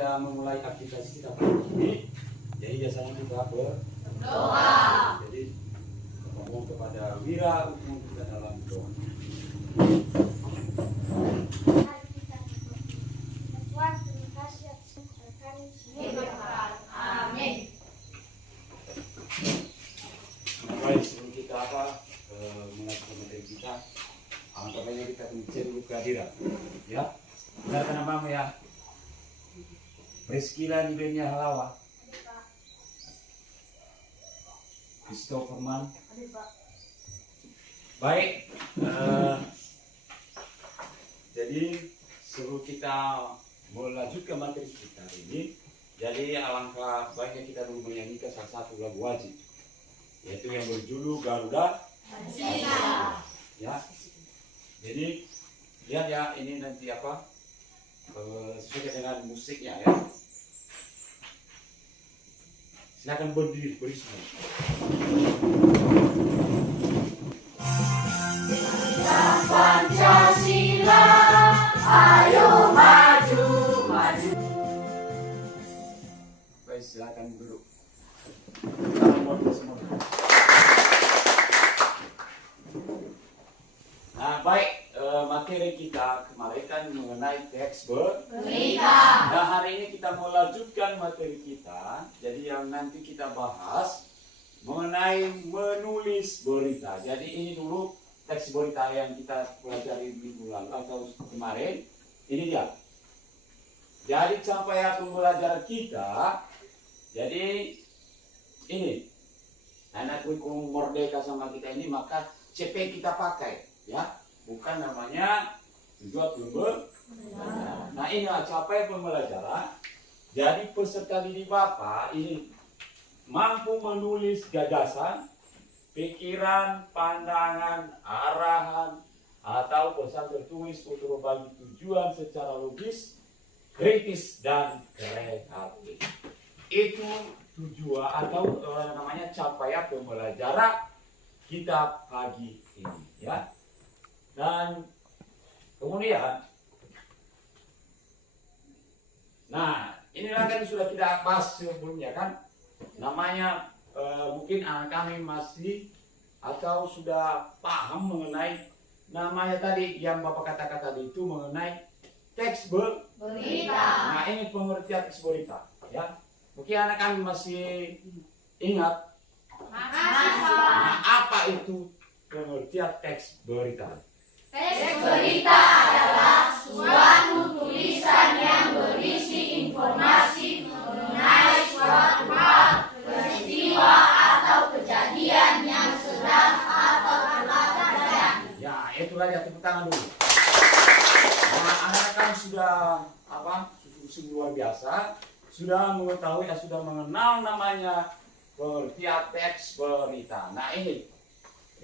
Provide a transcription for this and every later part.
kita memulai aktivitas kita pagi ini, jadi biasanya kita berdoa. Jadi mohon kepada Wira untuk kita dalam doa. Tuhan, terima kasih atas kami. Amin. Baik, sebelum kita mengajukan materi kita, alangkah baiknya kita mencari kehadiran. Ya, dengarkan namamu ya. Priscilla Nibenia Halawa, Christopher Man. Baik, jadi sebelum kita melanjutkan materi kita ini, jadi alangkah baiknya kita dulu menyanyikan salah satu lagu wajib, yaitu yang berjudul Garuda Pancasila. Ya, jadi lihat ya, ini nanti apa sesuai dengan musiknya ya. Silakan berdiri semua. Pancasila, ayo maju, maju. Baik, silakan duduk. Salam buat kita semua. Nah, baik, materi kita kemarin kan mengenai teks berita. Nah, hari ini kita mau lanjutkan materi kita. Jadi yang nanti kita bahas mengenai menulis berita. Jadi ini dulu teks berita yang kita pelajari minggu lalu atau kemarin. Ini dia. Jadi capaian pembelajaran kita. Jadi ini. Anak kurikulum merdeka sama kita ini, maka CP kita pakai. Ya, bukan namanya tujuan pembelajaran. Nah, inilah capaian pembelajaran. Jadi peserta didik Bapak ini mampu menulis gagasan, pikiran, pandangan, arahan, atau pesan tertulis untuk berbagi tujuan secara logis, kritis, dan kreatif. Itu tujuan atau namanya capaian pembelajaran kita pagi ini, ya. Dan kemudian, nah inilah kan sudah kita bahas sebelumnya kan, namanya mungkin anak kami masih atau sudah paham mengenai namanya tadi yang Bapak katakan tadi itu mengenai teks berita. Nah, ini pengertian teks berita, ya. Mungkin anak kami masih ingat. Nah, apa itu pengertian teks berita? Teks berita adalah suatu tulisan yang berisi informasi mengenai suatu hal, peristiwa atau kejadian yang sedang atau telah terjadi. Ya, itulah ya, tepuk tangan dulu. Nah, anak-anak kan sudah sungguh luar biasa, sudah mengetahui, sudah mengenal namanya pengertian teks berita. Nah, ini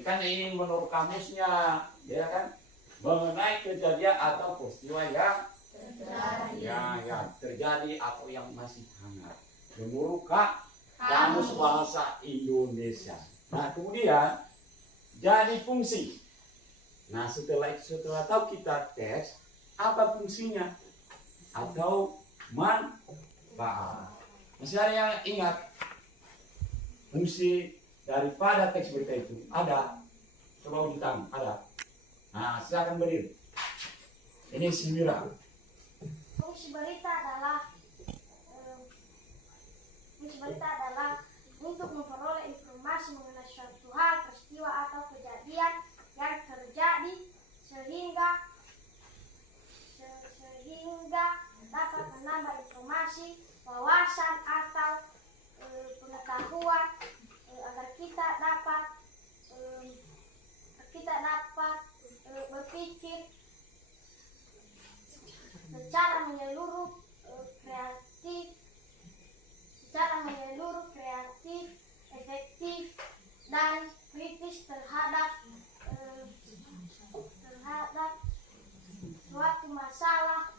kan ini menurut kamusnya, ya kan, mengenai kejadian atau peristiwa yang terjadi atau yang masih hangat menurut kamus bahasa Indonesia. Nah, kemudian jadi fungsi. Nah, setelah tahu kita teks, apa fungsinya atau manfaat? Masih ada yang ingat fungsi daripada teks berita itu? Ada? Coba uji tangan, ada? Nah, silakan berdiri. Ini si Mira. Fungsi berita adalah untuk memperoleh informasi mengenai suatu hal, peristiwa atau kejadian yang terjadi sehingga dapat menambah informasi, wawasan atau pengetahuan agar kita dapat berpikir secara menyeluruh kreatif, efektif, dan kritis terhadap suatu masalah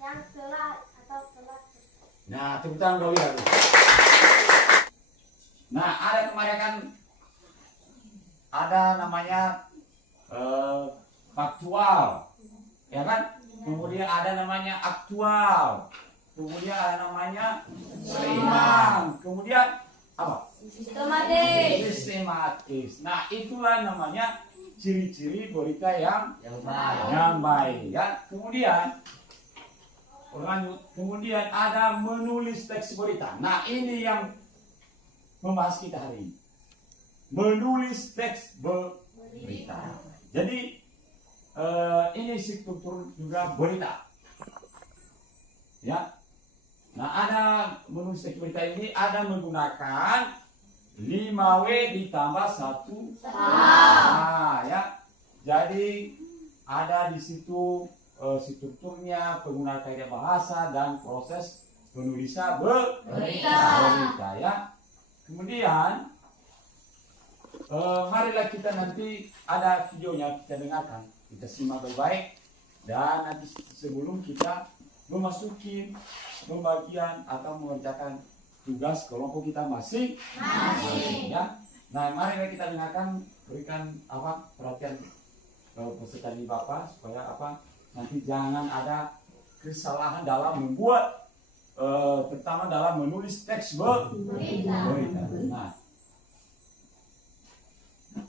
yang telah terjadi. Nah, tepuk tangan kau lihat. Nah, ada kemarin kan ada namanya faktual, ya kan? Kemudian ada namanya aktual. kemudian ada namanya seimbang, kemudian apa? Sistematis. Nah, itulah namanya ciri-ciri berita yang baik. Ya, kemudian lanjut. Kemudian ada menulis teks berita. Nah, ini yang membahas kita hari ini. Menulis teks berita. Jadi ini struktur juga berita. Ya. Nah, ada menulis teks berita ini ada menggunakan 5W ditambah 1. Nah, ya. Jadi ada di situ strukturnya, penggunaan kaidah bahasa dan proses penulisan berita, ya. Kemudian marilah kita nanti ada videonya, kita dengarkan, kita simak baik-baik, dan nanti sebelum kita memasuki pembagian atau mengerjakan tugas kelompok kita masing ya. Nah, marilah kita dengarkan, berikan perhatian peserta di Bapak supaya nanti jangan ada kesalahan dalam membuat terutama dalam menulis teks berita. Nah,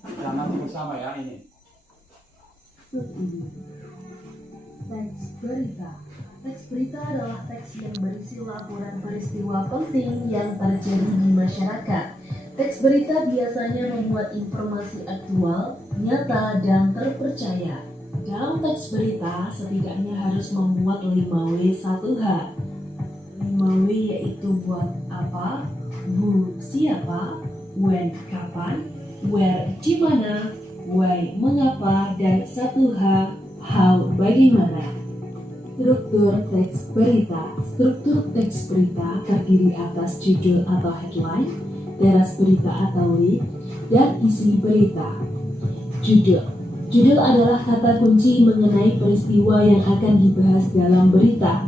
kita nanti bersama ya ini. Teks berita. Teks berita adalah teks yang berisi laporan peristiwa penting yang terjadi di masyarakat. Teks berita biasanya memuat informasi aktual, nyata, dan terpercaya. Dalam teks berita setidaknya harus memuat 5W 1H. 5W yaitu buat apa, who siapa, when kapan, where di mana, why mengapa, dan 1H how bagaimana. Struktur teks berita. Struktur teks berita terdiri atas judul atau headline, teras berita atau lead, dan isi berita. Judul. Judul adalah kata kunci mengenai peristiwa yang akan dibahas dalam berita.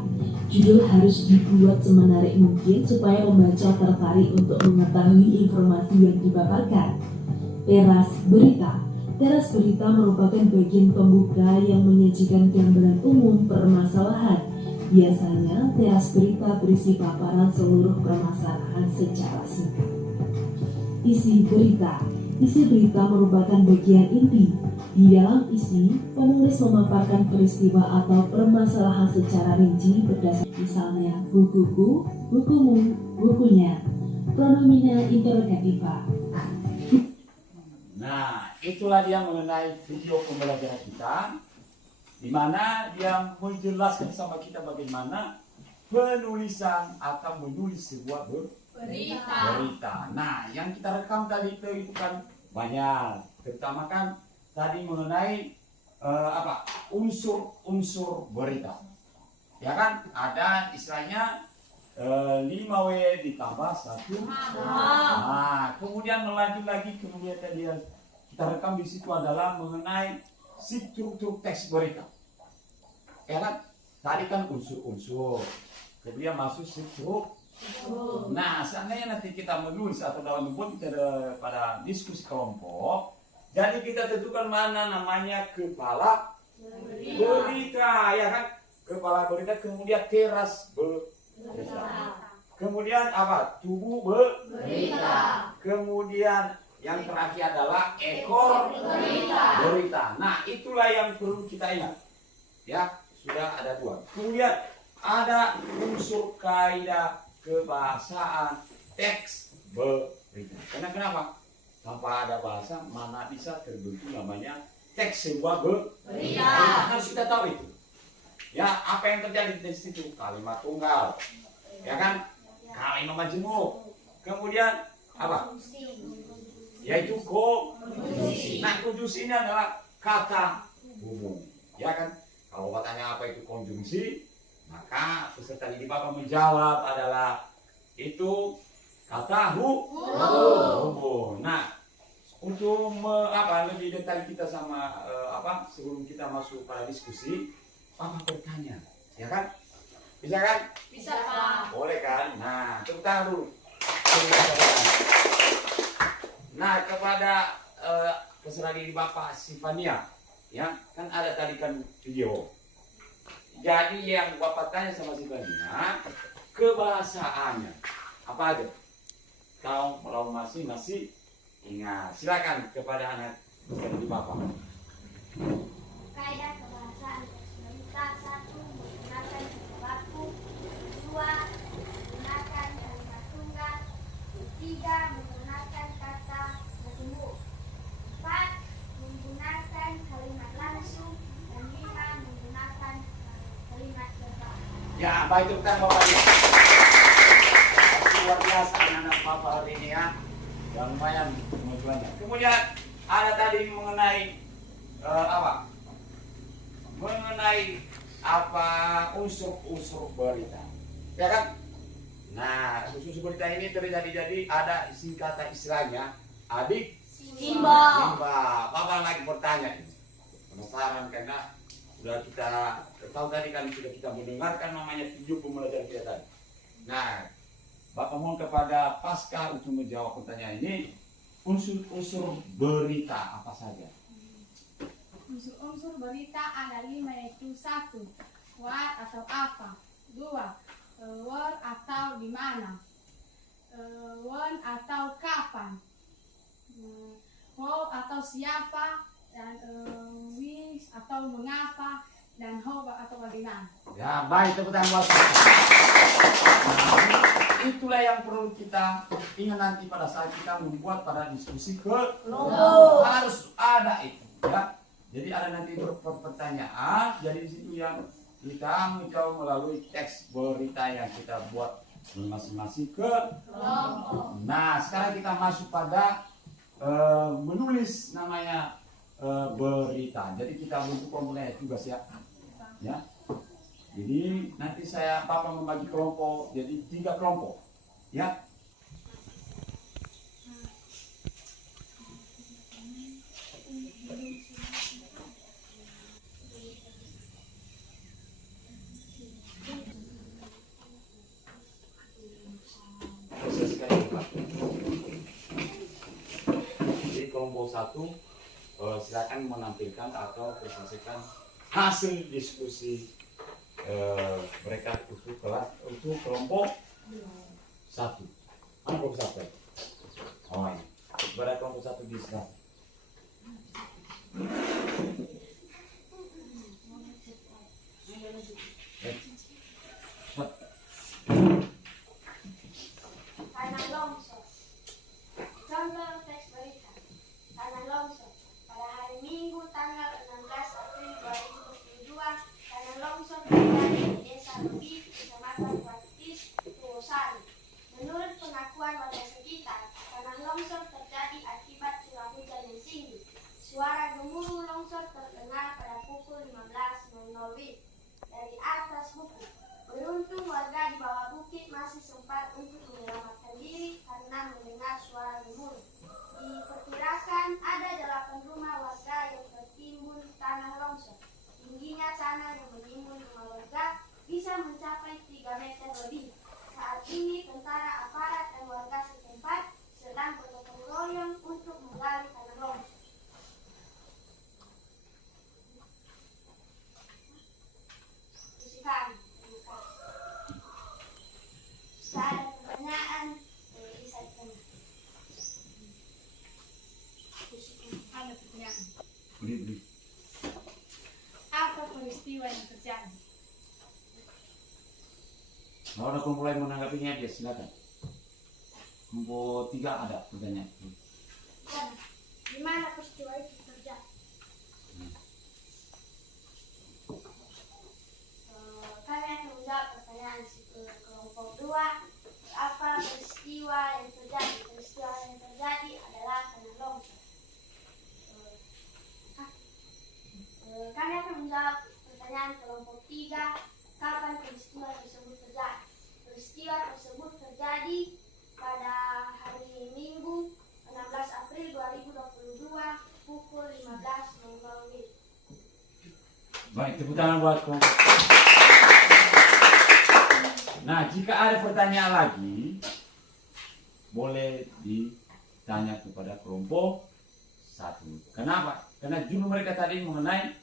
Judul harus dibuat semenarik mungkin supaya pembaca tertarik untuk mengetahui informasi yang dipaparkan. Teras berita. Teras berita merupakan bagian pembuka yang menyajikan gambaran umum permasalahan. Biasanya, teras berita berisi paparan seluruh permasalahan secara singkat. Isi berita. Isi berita merupakan bagian inti. Di dalam isi, penulis memaparkan peristiwa atau permasalahan secara rinci berdasarkan misalnya bukuku, bukumu, bukunya. Pronomina interrogativa. Nah, itulah dia mengenai video pembelajaran kita, di mana dia menjelaskan sama kita bagaimana penulisan atau menulis sebuah berita. Nah, yang kita rekam tadi itu kan banyak, terutama kan tadi mengenai unsur-unsur berita. Ya kan, ada istilahnya 5W ditambah 1. Nah, kemudian melanjut lagi, kemudian tadi kita rekam di situ adalah mengenai struktur teks berita. Ya kan, tadi kan unsur-unsur, kemudian masuk struktur. Nah, seandainya nanti kita menulis atau dalam membuat kita pada diskusi kelompok, jadi kita tentukan mana namanya kepala berita, ya kan? Kepala berita, kemudian teras berita. Kemudian tubuh berita. Kemudian yang terakhir adalah ekor berita. Nah, itulah yang perlu kita ingat. Ya, sudah ada 2. Kemudian ada unsur kaidah kebahasaan teks berita. Kenapa? Tanpa ada bahasa, mana bisa terbentuk namanya teks sebuah berita. Harus kita tahu itu. Ya, apa yang terjadi di situ? Kalimat tunggal. Ya kan? Kalimat majemuk. Kemudian apa? Yaitu konjungsi. Nah, konjungsi ini adalah kata hubung. Ya kan? Kalau katanya apa itu konjungsi, maka peserta didik Bapak menjawab adalah itu kata hubung. Nah, untuk lebih detail kita sama sebelum kita masuk pada diskusi, Bapak bertanya, ya kan? Bisa kan? Bisa, Pak. Boleh kan? Nah, tepuk tangan dulu. Nah, kepada peserta didik Bapak Sifania, ya kan ada tadi kan video. Jadi yang Bapak tanya sama si Badina, kebahasaannya apa aja? Kau kalau masih ingat, silakan kepada anak dari Bapak. Kaidah kebahasaan teks berita: 1. Menggunakan kata baku. 2. Menggunakan kalimat tunggal. 3. Menggunakan kata bertemu. 4. Menggunakan kalimat langsung. Dan 5. Menggunakan kalimat verbal. Ya, baik itu kan Bapak ya. Luar biasa anak-anak Bapak hari ini ya. Yang lumayan kemajuannya. Kemudian ada tadi mengenai apa? Mengenai apa unsur-unsur berita. Ya kan? Nah, unsur-unsur berita ini jadi ada singkatan istilahnya adik Simbol. Bapak lagi bertanya ini. Penasaran karena sudah kita tahu tadi kan sudah kita mendengarkan namanya video pembelajaran kita tadi. Nah, Bapak mohon kepada Pasca untuk menjawab pertanyaan ini. Unsur-unsur berita apa saja? Unsur-unsur berita ada 5, yaitu 1. What atau apa. 2. Where atau di mana. When atau kapan. Who atau siapa. Dan which atau mengapa. Dan how atau bagaimana. Ya, baik, tepuk tangan buat itulah yang perlu kita ingat nanti pada saat kita membuat pada diskusi harus ada itu ya. Jadi ada nanti pertanyaan, jadi di situ yang kita menjawab melalui teks berita yang kita buat masing-masing Nah, sekarang kita masuk pada menulis namanya berita. Jadi kita bentuk kelompoknya tugas ya. Ya. Jadi nanti Bapak membagi kelompok jadi 3 kelompok, ya. Jadi kelompok 1 silakan menampilkan atau presentasikan hasil diskusi mereka untuk kelompok 1. Mana kelompok 1? Oh ini. Berada kelompok 1 di sana. Tanah longsor. Contoh teks berita. Tanah longsor. Pada hari Minggu tanggal 16 April 2022, tanah longsor terjadi di Desa Lebih, Kecamatan Kuantis, Purwosari. Menurut pengakuan warga sekitar, tanah longsor terjadi akibat curah hujan yang tinggi. Suara gemuruh longsor terdengar pada pukul 15.00 WIB dari atas bukit. Beruntung warga di bawah bukit masih sempat untuk menyelamatkan diri karena mendengar suara gemuruh. Diperkirakan ada 8 rumah warga yang tertimbun tanah longsor. Tingginya tanah yang menimbun rumah warga bisa mencapai 3 meter lebih. Saat ini tentara, aparat, dan warga setempat sedang bergotong royong untuk menggali tanah longsor. Silakan. Jika ada pertanyaan, bisa ditanya. Ada pertanyaan. Beli. Apa peristiwa yang terjadi? Mau ada kelompok lain menanggapinya dia silakan. Kelompok 3 ada pertanyaan. Di mana peristiwa itu terjadi? Kami akan menjawab pertanyaan kelompok 2. Apa peristiwa yang terjadi? Peristiwa yang terjadi adalah tanah longsor. Kami akan menjawab pertanyaan kelompok 3. Kapan peristiwa tersebut terjadi? Peristiwa tersebut terjadi pada hari Minggu 16 April 2022 pukul 15.00 WIB. Baik, tepuk tangan buat kelompok. Nah, jika ada pertanyaan lagi, boleh ditanya kepada kelompok 1. Kenapa? Karena judul mereka tadi mengenai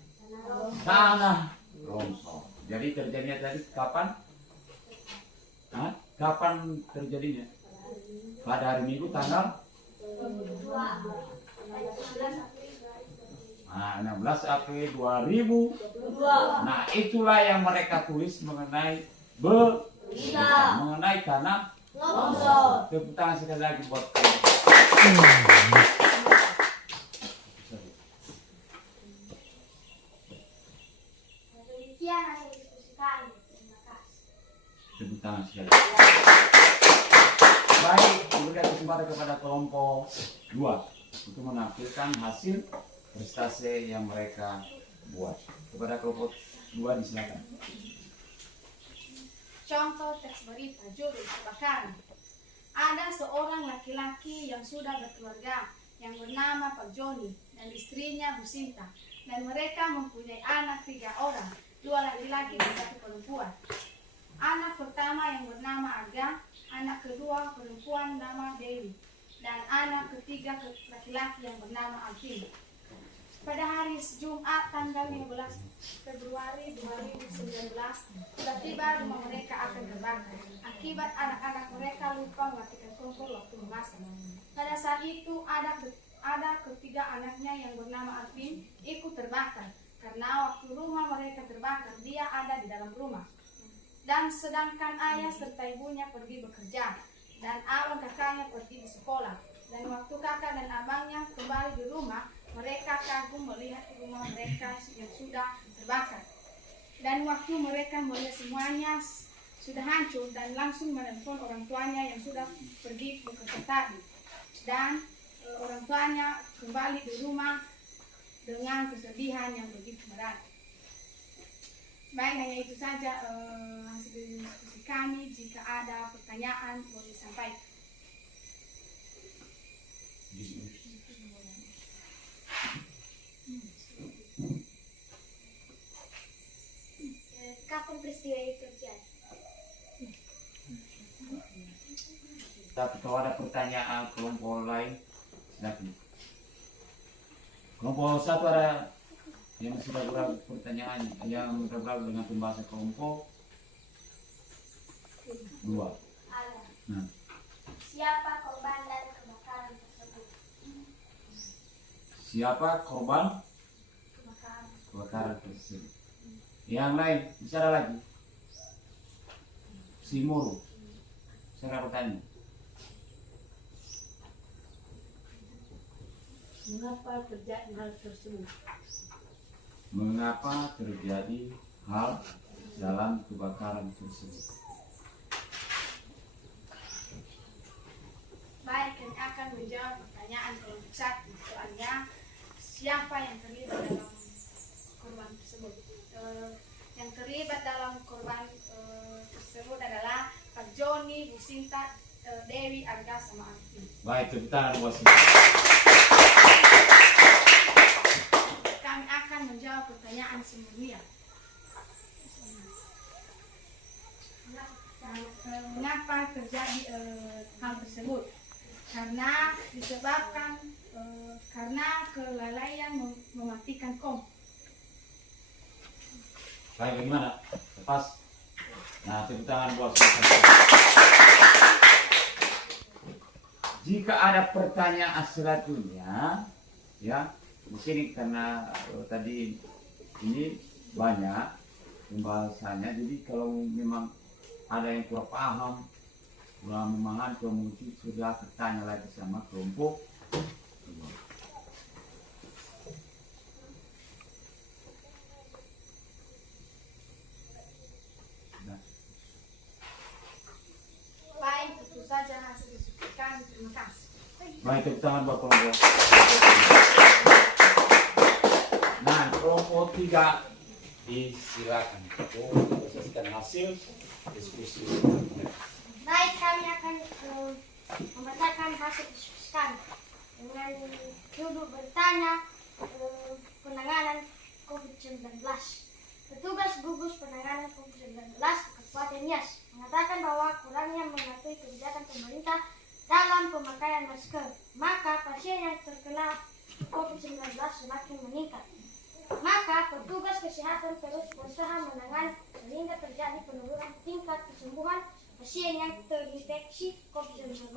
tanah longsor. Jadi terjadinya tadi kapan? Hah? Kapan terjadinya? Pada hari Minggu tanggal 16 April 2000. Nah, itulah yang mereka tulis mengenai mengenai tanah longsor. Tepuk tangan sekali lagi buat Demikian hasil diskusi kami. Terima kasih. tepuk tangan sekali. Baik, berikan kesempatan kepada kelompok 2 untuk menampilkan hasil prestasi yang mereka buat. Kepada kelompok 2 disilakan. Contoh teks berita judul kebakaran. Ada seorang laki-laki yang sudah berkeluarga yang bernama Pak Joni dan istrinya Bu Sinta, dan mereka mempunyai anak 3 orang, 2 laki-laki dan 1 perempuan. Anak pertama yang bernama Aga, anak kedua perempuan nama Dewi, dan anak ketiga laki-laki yang bernama Alvin. Pada hari Jumat tanggal 15 Februari 2019, tiba-tiba rumah mereka akan terbakar akibat anak-anak mereka lupa mematikan kompor waktu memasak. Pada saat itu ada ketiga anaknya yang bernama Alvin ikut terbakar karena waktu rumah mereka terbakar dia ada di dalam rumah. Dan sedangkan ayah serta ibunya pergi bekerja dan abang kakaknya pergi di sekolah. Dan waktu kakak dan abangnya kembali di rumah, mereka kagum melihat rumah mereka yang sudah terbakar. Dan waktu mereka melihat semuanya sudah hancur dan langsung menelpon orang tuanya yang sudah pergi bekerja tadi. Dan orang tuanya kembali di rumah dengan kesedihan yang begitu berat. Baik, hanya itu saja hasil diskusi kami. Jika ada pertanyaan boleh sampaikan. Kapan peristiwa itu terjadi? Tapi kalau ada pertanyaan kelompok lain, silakan. Kelompok 1 ada yang sudah berapa pertanyaan yang berapa dengan pembahasan kelompok 2. Ada. Nah, Siapa korban dari kebakaran tersebut? siapa korban kebakaran tersebut? Yang lain bicara lagi. Simuru, saya bertanya. Mengapa terjadi hal tersebut? Mengapa terjadi hal dalam kebakaran tersebut? Baik, kami akan menjawab pertanyaan kelompok 1. Soalnya, siapa yang terlibat dalam korban tersebut? Yang terlibat dalam korban tersebut adalah Pak Joni, Bu Sinta, Dewi, Arga, sama Alvin. Baik, tepuk tangan buat Kami akan menjawab pertanyaan semuanya. Mengapa terjadi hal tersebut? Karena disebabkan karena kelalaian mematikan kompor. Baik, bagaimana? Lepas. Nah, tepuk tangan buat jika ada pertanyaan selanjutnya, ya, di sini karena tadi ini banyak pembahasannya, jadi kalau memang ada yang kurang paham, kurang memahami, mungkin sudah bertanya lagi sama kelompok. Baik, itu saja hasil diskusi kami. Terima kasih. Baik, tepuk tangan buat kelompok. Nah, kelompok 3 disilakan untuk mempresentasikan hasil diskusi. Baik, kami akan membacakan hasil diskusi kami dengan judul bertanya penanganan COVID-19. Petugas gugus penanganan COVID-19 Kabupaten Nias mengatakan bahwa kurangnya mematuhi kebijakan pemerintah dalam pemakaian masker, maka pasien yang terkena COVID-19 semakin meningkat. Maka petugas kesehatan terus berusaha menangani sehingga terjadi penurunan tingkat kesembuhan pasien yang terinfeksi COVID-19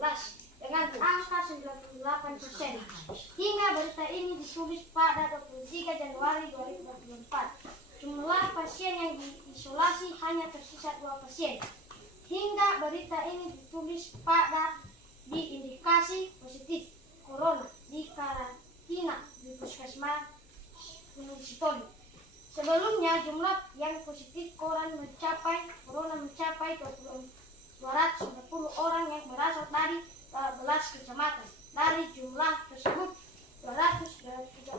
dengan angka 98%. Hingga berita ini ditulis pada 23 Januari 2024, jumlah pasien yang diisolasi hanya tersisa 2 pasien. Hingga berita ini ditulis pada diindikasi positif corona di karantina di Puskesmas Gunung Sitoli. Sebelumnya jumlah yang positif corona mencapai 240 orang yang berasal dari 12 kecamatan. Dari jumlah tersebut 238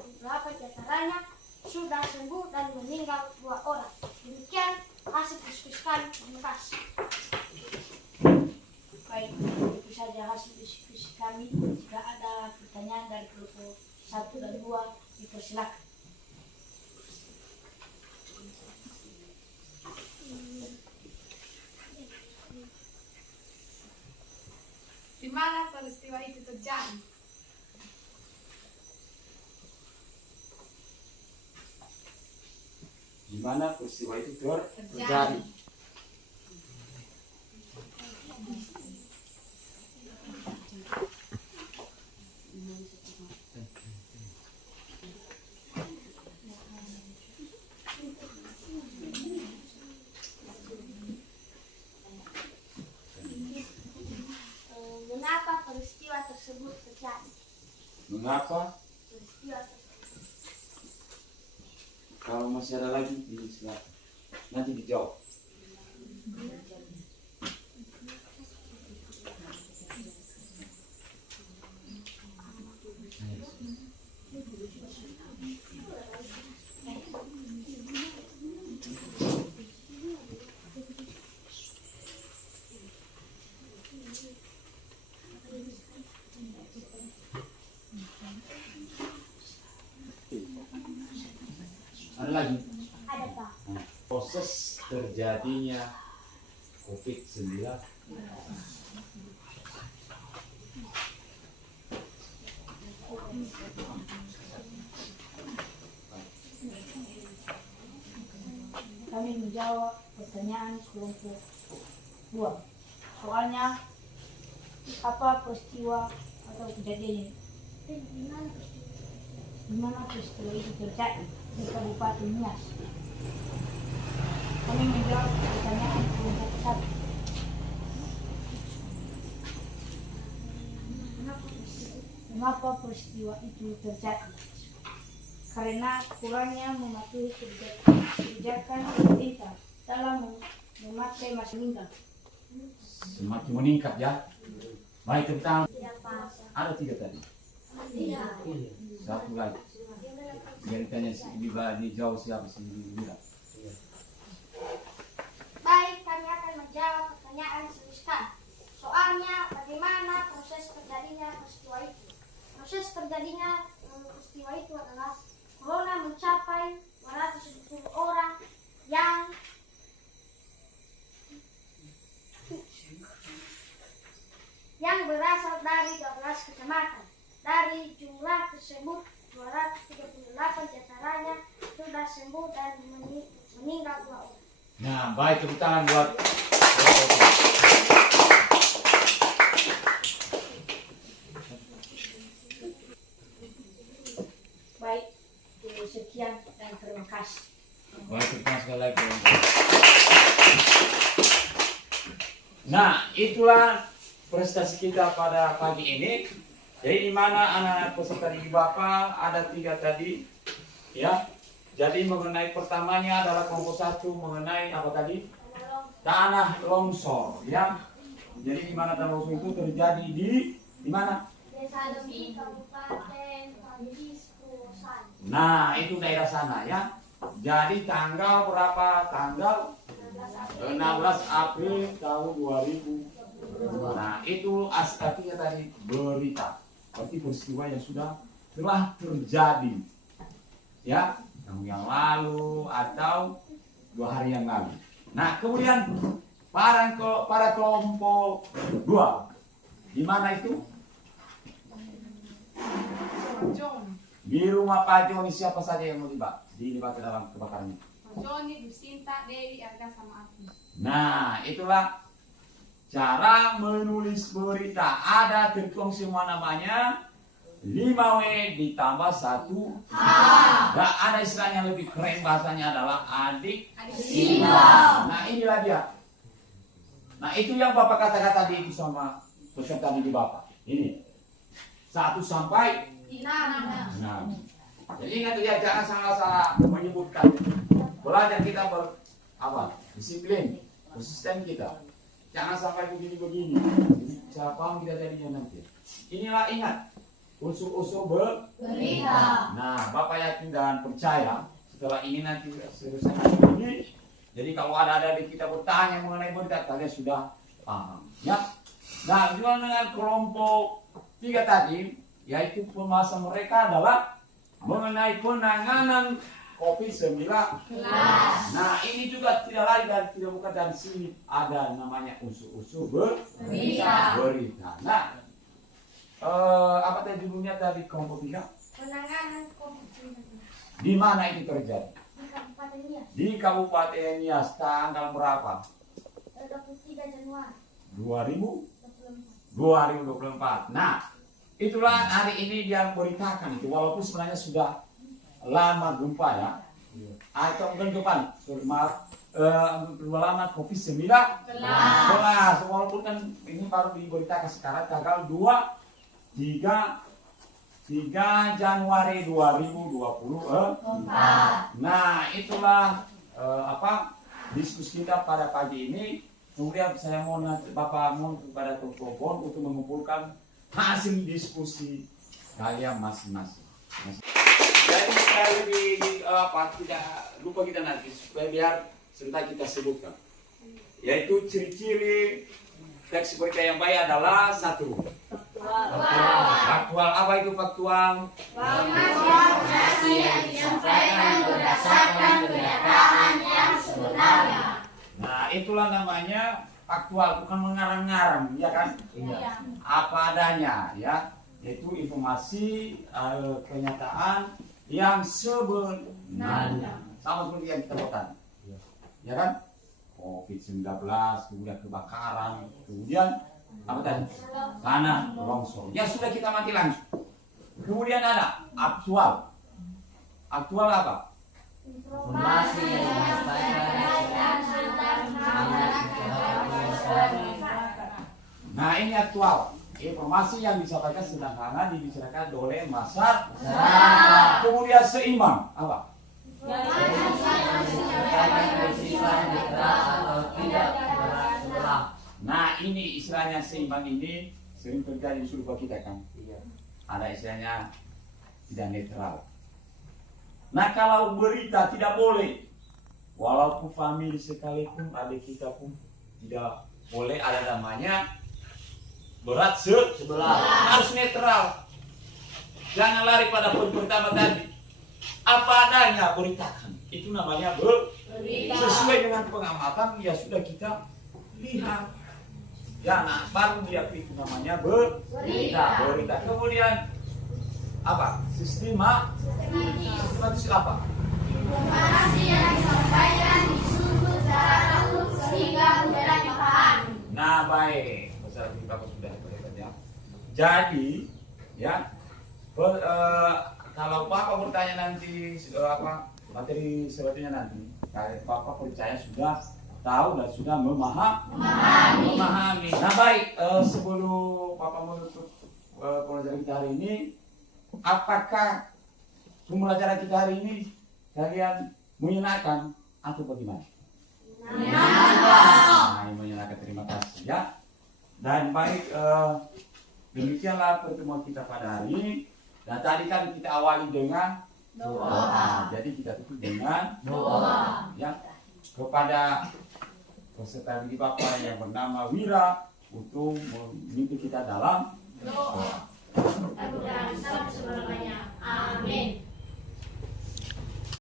diantaranya sudah sembuh dan meninggal 2 orang. Demikian hasil diskusi Pamungkas. Baik, itu saja hasil diskusi kami. Jika ada pertanyaan dari kelompok 1 dan 2, dipersilakan. Di mana peristiwa itu terjadi? Di mana peristiwa itu Terjadi. Mengapa peristiwa tersebut terjadi? Mengapa? Peristiwa tersebut. Kalau masih ada lagi, silakan. Nanti dijawab. Ada lagi? Ada Pak. Proses terjadinya COVID-19. Kami menjawab pertanyaan kelompok 2. Soalnya, apa peristiwa atau kejadian di mana peristiwa itu terjadi di Kabupaten Nias? Kami menjawab pertanyaan kelompok 1. Mengapa peristiwa itu terjadi? Karena kurangnya mematuhi kebijakan pemerintah dalam memakai masker meninggal. Semakin meningkat ya. Baik, tentang Tidak Pak. ada 3 tadi. Tidak. Satu lagi. Yang tanya dijawab siapa sih bilang. Baik, kami akan menjawab pertanyaan selanjutnya. Soalnya bagaimana proses terjadinya peristiwa itu? Proses terjadinya peristiwa itu adalah corona mencapai 270 orang yang berasal dari 12 kecamatan. Dari jumlah tersebut 238 diantaranya sudah sembuh dan meninggal 2 orang. Nah, baik, tepuk tangan buat Baik, sekian dan terima kasih. baik, tepuk tangan sekali lagi. Nah, itulah prestasi kita pada pagi ini. Jadi di mana anak-anak peserta didik Bapak ada 3 tadi, ya. Jadi mengenai pertamanya adalah kelompok 1 mengenai apa tadi? Tanah longsor, ya. Jadi di mana tanah longsor itu terjadi di mana? Desa Lembi, Kabupaten Pamungkas, Pusan. Nah, itu daerah sana ya. Jadi tanggal berapa? Tanggal 16 April tahun 2000. Nah, itu artinya tadi berita. Berarti peristiwa yang telah terjadi. Ya, yang lalu atau 2 hari yang lalu. Nah, kemudian para kelompok 2. Di mana itu? John. Di rumah Pak Joni. Siapa saja yang terlibat dalam kebakaran ini? Joni, Bu Sinta, Dewi, Erga, sama aku. Nah, itulah cara menulis berita. Ada tertuang semua namanya 5W ditambah 1H. Nah, ada istilah yang lebih keren bahasanya adalah adik simbol. Nah, inilah dia. Nah, itu yang Bapak katakan tadi itu sama peserta didik Bapak. Ini 1 sampai 6. 6. Jadi ingat ya, jangan salah-salah menyebutkan. Belajar kita disiplin, konsisten kita. Jangan sampai begini-begini. Jadi saya paham kita jadinya nanti. Inilah ingat unsur-unsur berita. Nah, Bapak yakin dan percaya setelah ini nanti selesai ini. Jadi kalau ada di kita bertanya mengenai berita, kalian sudah paham. Ya. Nah, juga dengan kelompok 3 tadi, yaitu pembahasan mereka adalah mengenai penanganan COVID-19. Nah, ini juga tidak lain dan tidak bukan dari sini ada namanya unsur-unsur berita. Nah, apa tadi judulnya tadi kelompok 3? Penanganan COVID-19 Di mana itu terjadi? di Kabupaten Nias, Di Kabupaten Nias, tanggal berapa? 23 Januari 2024. Nah, itulah hari ini dia beritakan itu, walaupun sebenarnya sudah lama gempa ya, atau bukan gempa, maaf, lama COVID-19, walaupun kan ini baru diberitakan sekarang tanggal 3 Januari 2024. Nah, itulah diskusi kita pada pagi ini. Kemudian saya mau Bapak mohon kepada telepon untuk mengumpulkan hasil diskusi kalian masing-masing. Jadi sekali tidak lupa kita nanti supaya biar sebentar kita sebutkan. Yaitu ciri-ciri teks berita yang baik adalah 1. Faktual. Apa itu faktual? informasi yang disampaikan berdasarkan kenyataan yang sebenarnya. Nah, itulah namanya faktual, bukan mengarang-ngarang, ya kan? Iya. Apa adanya, ya, yaitu informasi kenyataan yang sebenarnya. Sama seperti yang kita buat, ya kan? COVID-19, kemudian kebakaran, kemudian apa tadi? Tanah longsor. Ya sudah kita mati langsung. Kemudian ada aktual. Aktual apa? Informasi yang disampaikan Nah, ini aktual. Informasi yang disampaikan sedang dibicarakan oleh masyarakat. Kemudian seimbang. Apa? Nah, ini istilahnya seimbang ini sering terjadi di seluruh kita kan. Ada istilahnya tidak netral. Nah, kalau berita tidak boleh, walaupun famili sekalipun, adik kita pun tidak boleh ada namanya berat sebelah. Harus netral. Jangan lari pada poin pertama tadi. Apa adanya beritakan. Itu namanya berita. Sesuai dengan pengamatan ya sudah kita lihat. Ya, nah, baru dia itu namanya berita. Kemudian apa? Sistematis apa? informasi yang disampaikan disusun secara utuh sehingga mudah dipahami. Nah, baik. Peserta Bapak sudah terlihat ya. Jadi, ya, kalau Bapak bertanya nanti materi selanjutnya nanti, Bapak percaya sudah tahu dan sudah memahami. Nah, baik, sebelum Bapak menutup pelajaran kita hari ini, apakah pembelajaran kita hari ini kalian menyenangkan atau bagaimana? Menyenangkan, terima kasih ya. Dan baik, demikianlah pertemuan kita pada hari ini. Dan tadi kan kita awali dengan doa. Jadi kita tutup dengan doa. Ya, kepada peserta didik Bapak yang bernama Wira untuk memimpin kita dalam doa. Amin.